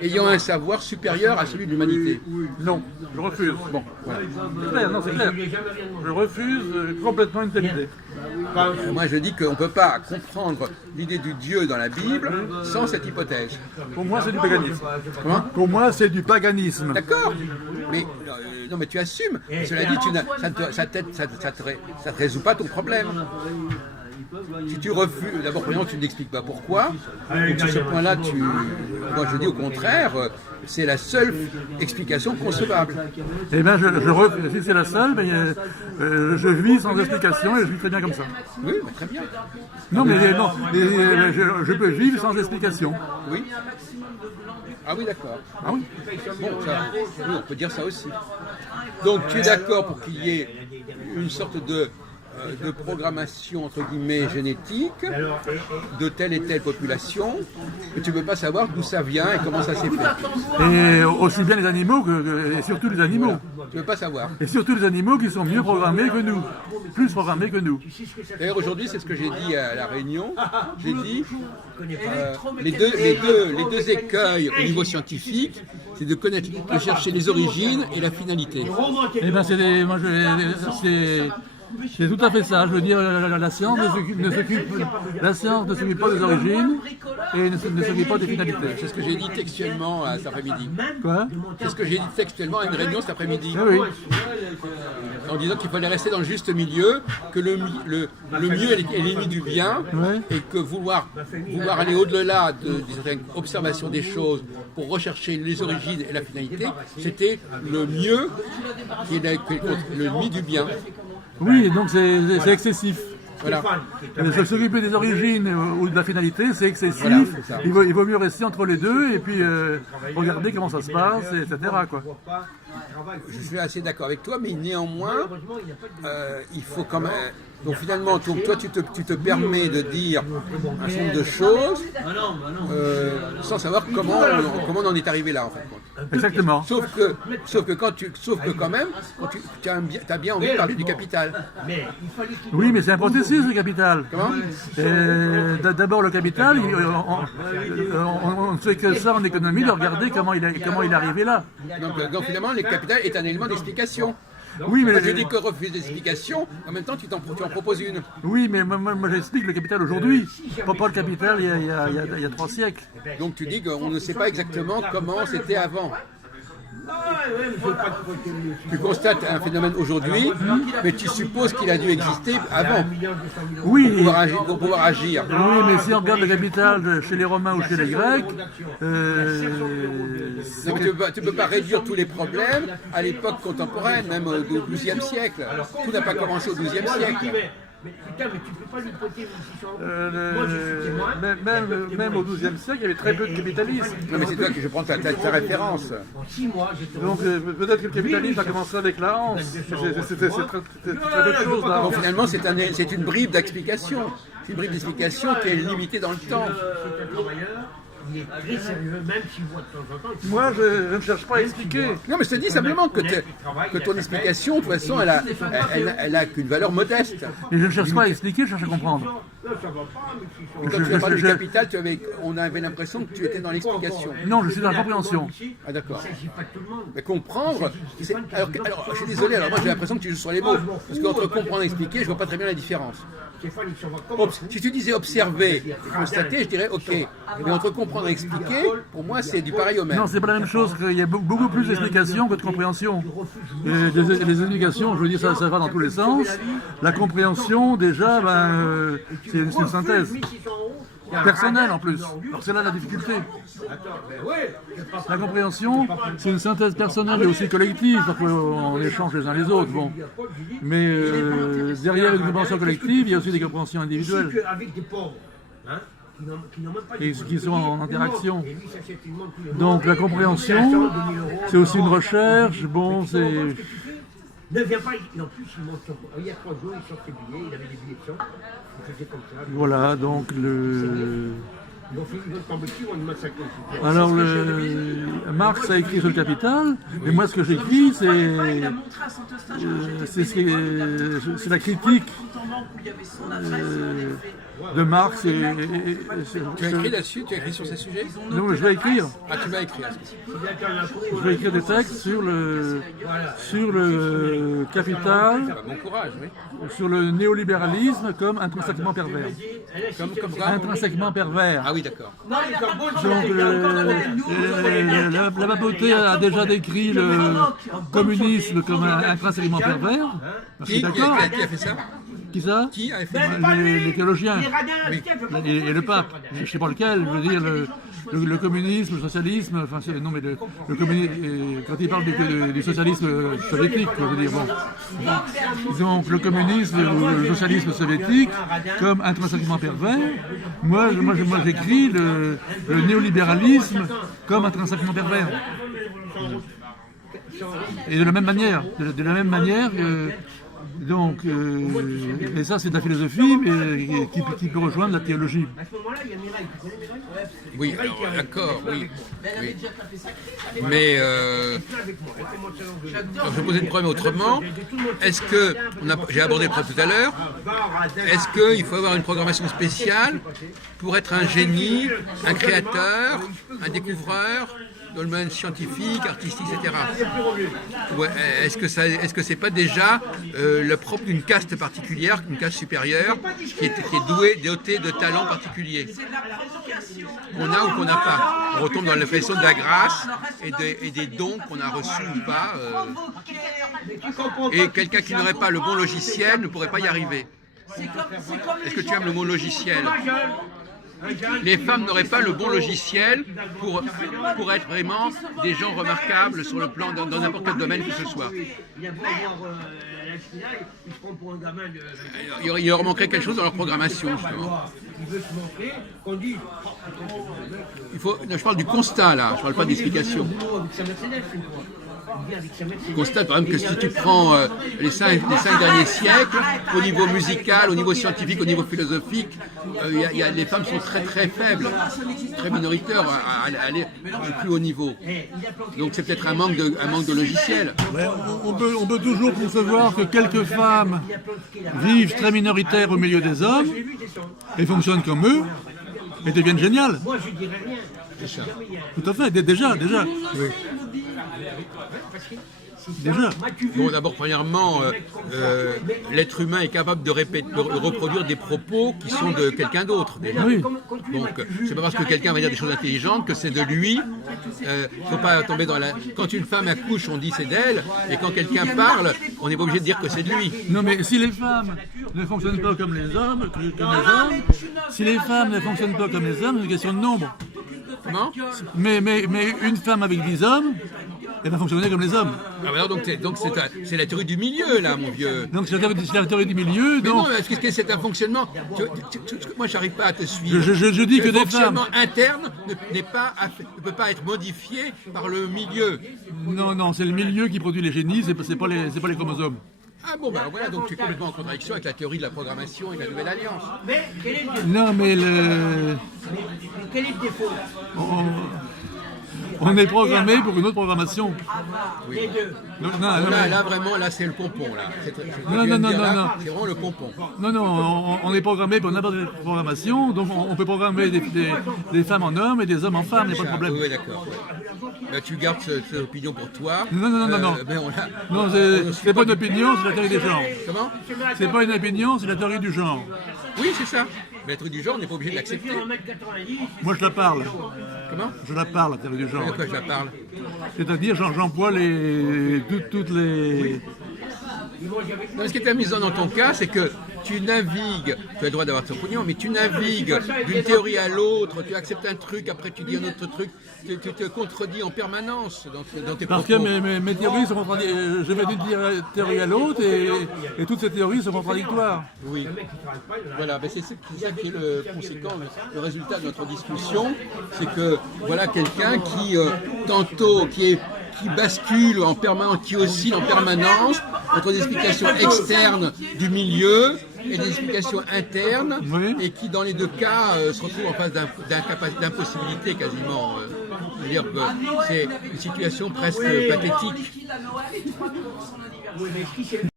ayant un savoir supérieur à celui de l'humanité. Non, je refuse. Bon, voilà. C'est clair, non, c'est clair. Je refuse complètement une telle idée. Moi, je dis qu'on ne peut pas comprendre l'idée du Dieu dans la Bible sans cette hypothèse. Pour moi, c'est du paganisme. Comment ? Pour moi, c'est du paganisme. D'accord, mais non, mais tu assumes. Cela dit, ça te résout pas ton problème. Si tu refuses, d'abord, premièrement, tu n'expliques pas pourquoi. Donc, sur ce point-là, moi, je dis au contraire, c'est la seule explication concevable. Eh bien, si c'est la seule, je vis sans explication et je vis très bien comme ça. Oui, mais très bien. Non, je peux vivre sans explication. Oui. Ah oui, d'accord. Ah oui. Bon, oui, on peut dire ça aussi. Donc, tu es d'accord pour qu'il y ait une sorte de programmation entre guillemets génétique de telle et telle population, mais tu ne peux pas savoir d'où ça vient et comment ça s'est fait. Et aussi bien les animaux et surtout les animaux. Tu ne peux pas savoir. Et surtout les animaux qui sont mieux programmés que nous, plus programmés que nous. D'ailleurs aujourd'hui c'est ce que j'ai dit à la réunion. J'ai dit les deux écueils au niveau scientifique, c'est de connaître, de chercher les origines et la finalité. Eh ben c'est tout à fait ça. Je veux dire, la science ne s'occupe pas des origines et ne s'occupe pas des finalités. C'est ce que j'ai dit textuellement cet après-midi. Quoi ? C'est ce que j'ai dit textuellement à une réunion cet après-midi. Ah oui. En disant qu'il fallait rester dans le juste milieu, que le mieux est l'ennemi du bien, Ouais. et que vouloir aller au-delà de certaines observations des choses pour rechercher les origines et la finalité, c'était le mieux qui est l'ennemi du bien. Oui, donc c'est excessif. Voilà. S'occuper des origines ou de la finalité, c'est excessif. Voilà, c'est ça. Il vaut mieux rester entre les deux et puis regarder comment ça se passe, etc. quoi. Je suis assez d'accord avec toi, mais néanmoins, il faut quand même. Donc finalement, toi, tu te permets de dire un certain nombre de choses sans savoir comment on en est arrivé là, en fait. Exactement. Sauf que quand même, tu as bien envie de parler du capital. Oui, mais c'est un processus, le capital. Comment ? D'abord, le capital, on ne fait que ça en économie, de regarder comment il est arrivé là. Donc finalement, le capital est un élément d'explication. Oui, mais Je dis que refuse d'explication, en même temps tu en proposes une. oui, mais moi j'explique le capital aujourd'hui, pas le capital il y a 3 siècles. Donc tu dis qu'on ne sait pas exactement comment c'était avant. Tu constates un phénomène aujourd'hui, mais tu supposes qu'il a dû exister avant Oui, pour pouvoir agir. oui, mais si on regarde le capital chez les Romains ou chez les Grecs, Donc tu ne peux pas réduire tous les problèmes à l'époque contemporaine, même au XIIe siècle. Tout n'a pas commencé au XIIe siècle. Mais putain, mais tu peux pas lui prêter 1600 euros. même au XIIe siècle, il y avait très peu de capitalisme. Non mais c'est toi que je prends ta référence. En 6 mois, j'étais Donc peut-être que le capitalisme a commencé avec la hanse. C'est très peu de choses là. Donc finalement c'est une bribe d'explication. C'est une bribe d'explication qui est limitée dans le temps. c'est un travailleur, il est très sérieux, même s'il voit de temps en temps. Moi, je ne cherche pas à expliquer. Non mais je te dis simplement que ton explication, de toute façon, elle a qu'une valeur modeste. Et je ne cherche pas à expliquer, je cherche à comprendre. Là, ça va pas, mais Et quand tu as parlé du capital, on avait l'impression que tu étais dans l'explication. Non, je suis dans la compréhension. Ah d'accord. il ne s'agit pas de tout le monde. Mais comprendre, alors je suis désolé, alors moi j'ai l'impression que tu joues sur les mots. Parce qu'entre comprendre et expliquer, je vois pas très bien la différence. Stéphane, il s'en va comment Si tu disais observer et constater, je dirais ok. Mais entre comprendre et expliquer, pour moi c'est du pareil au même. Non, c'est pas la même chose. Il y a beaucoup plus d'explications que de compréhension. Et les explications, je veux dire, ça va dans tous les sens. La compréhension, déjà, c'est une synthèse. 1600 euros. Personnelle en plus. Alors c'est là la difficulté. La compréhension, c'est une synthèse personnelle et aussi collective, parce qu'on échange les uns les autres. Bon. Mais derrière une compréhension collective, il y a aussi des compréhensions individuelles. Avec des pauvres, hein, qui n'ont même pas Et qui sont en interaction. Et lui, s'achète une montre tous les mois. Donc la compréhension, c'est aussi une recherche. Bon, Tu c'est. comprends ce que tu fais ? Ne viens pas, et en plus, il monte son... Il y a 3 jours, il sort ses billets, il avait des billets de sang, il faisait comme ça. Voilà, donc le. Alors, Marx a écrit sur le Capital, et moi, ce que j'écris, c'est la critique de Marx. Tu as écrit là-dessus? Tu as écrit sur ces sujets? Non, je vais écrire. Ah, tu vas écrire. Je vais écrire des textes sur le Capital, Bon courage, oui. sur le néolibéralisme comme intrinsèquement pervers. Comme quoi? Intrinsèquement pervers. Ah oui, d'accord. Donc, la papauté a déjà décrit le communisme comme intrinsèquement pervers. Je suis d'accord. Qui a fait ça? Qui ça? Qui a fait Les théologiens. Et le pape. Je ne sais pas lequel. Je veux dire, le communisme, le socialisme. Enfin, non, mais le communisme. Quand il parle du socialisme soviétique, je veux dire, bon. Donc, le communisme ou le socialisme soviétique comme intrinsèquement pervers. Moi j'écris le néolibéralisme comme intrinsèquement pervers. Et de la même manière, donc, et ça c'est de la philosophie, mais qui peut rejoindre la théologie. Oui, alors d'accord, oui. Mais alors, je vais poser le problème autrement. Est-ce que, j'ai abordé le problème tout à l'heure, est-ce qu'il faut avoir une programmation spéciale pour être un génie, un créateur, un découvreur dans le domaine scientifique, artistique, etc. Ouais, est-ce que c'est pas déjà le propre d'une caste particulière, une caste supérieure, qui est dotée de talents particuliers, qu'on a ou qu'on n'a pas? On retombe dans la question de la grâce et des dons qu'on a reçus ou pas. Et quelqu'un qui n'aurait pas le bon logiciel ne pourrait pas y arriver. Est-ce que tu aimes le mot logiciel? Les femmes n'auraient pas le bon logiciel pour être vraiment des gens remarquables sur le plan dans n'importe quel domaine que ce soit. Il leur manquerait quelque chose dans leur programmation, justement. Je parle du constat, là, je ne parle pas d'explication. Constate par exemple que si tu prends les cinq derniers siècles, au niveau musical, au niveau scientifique, au niveau philosophique, les femmes sont très très faibles, très minoritaires à aller au plus haut niveau. Donc c'est peut-être un manque de logiciel. Ouais, on peut toujours concevoir que quelques femmes vivent très minoritaires au milieu des hommes et fonctionnent comme eux et deviennent géniales. Tout à fait, déjà. Oui. Déjà. Bon, d'abord, premièrement, l'être humain est capable de reproduire des propos qui sont de quelqu'un d'autre. Déjà. Oui. Donc, c'est pas parce que quelqu'un va dire des choses intelligentes que c'est de lui. Faut pas tomber dans la. Quand une femme accouche, on dit c'est d'elle, et quand quelqu'un parle, on n'est pas obligé de dire que c'est de lui. Non, mais si les femmes ne fonctionnent pas comme les hommes, si les femmes ne fonctionnent pas comme les hommes, c'est une question de nombre. Comment? Mais une femme avec 10 hommes, elle va fonctionner comme les hommes. Ah bah alors, donc c'est la théorie du milieu, là, mon vieux. Donc c'est la théorie du milieu. Mais donc... non, est-ce que c'est un fonctionnement moi, j'arrive pas à te suivre. Je dis que le des femmes... fonctionnement interne ne peut pas être modifié par le milieu. Non, c'est le milieu qui produit les génies, c'est pas les chromosomes. Ah bon, ben voilà, donc tu es complètement en contradiction avec la théorie de la programmation et de la nouvelle alliance. Mais quel est le Non, mais quel est le défaut? On est programmé pour une autre programmation. Oui. Les deux. Là, vraiment, là, c'est le pompon, là. Non. C'est vraiment le pompon. Non, on est programmé pour n'importe quelle programmation, donc on peut programmer des femmes en hommes et des hommes en femmes, il n'y a pas de problème. Oui, d'accord. Ouais. Là, tu gardes cette opinion pour toi. Non. Non, c'est pas une opinion, c'est la théorie des genres. Comment? C'est pas une opinion, c'est la théorie du genre. Oui, c'est ça. Mais la théorie du genre, on n'est pas obligé de l'accepter. Moi, je la parle. Comment? Je la parle, la théorie du genre. De quoi je la parle? C'est-à-dire, j'emploie toutes les... Non, ce qui est amusant dans ton cas, c'est que tu navigues, tu as le droit d'avoir ton opinion, mais tu navigues d'une théorie à l'autre, tu acceptes un truc, après tu dis un autre truc, tu te contredis en permanence dans tes Parce propos. que mes théories sont contradictoires. Je vais d'une théorie à l'autre et toutes ces théories sont contradictoires. Oui. Voilà, ben c'est ça qui est le conséquent, le résultat de notre discussion, c'est que voilà quelqu'un qui tantôt qui qui bascule en permanence, qui oscille en permanence entre des explications externes du milieu et des explications internes, et qui dans les deux cas se retrouve en face d'impossibilité quasiment. C'est-à-dire que c'est une situation presque pathétique.